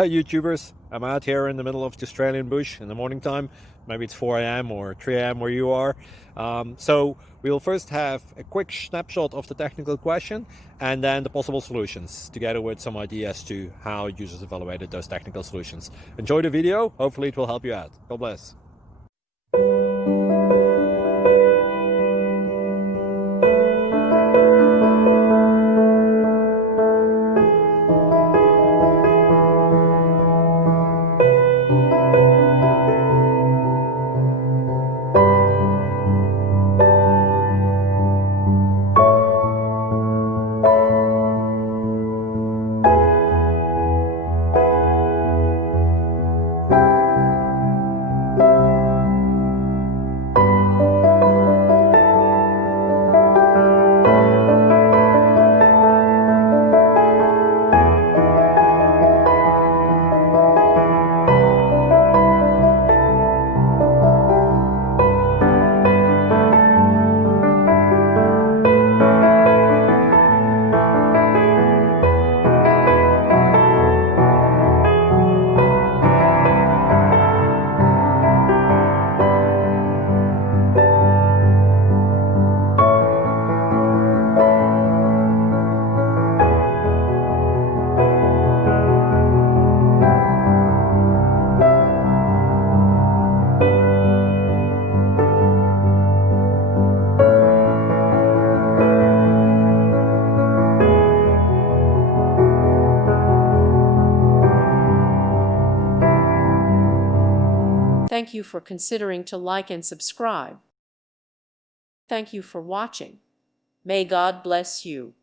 Hi YouTubers, I'm out here in the middle of the Australian bush in the morning time. Maybe it's 4 a.m. or 3 a.m. where you are. So we'll first have a quick snapshot of the technical question and then the possible solutions, together with some ideas to how users evaluated those technical solutions. Enjoy the video, hopefully it will help you out. God bless. Thank you for considering to like and subscribe. Thank you for watching. May God bless you.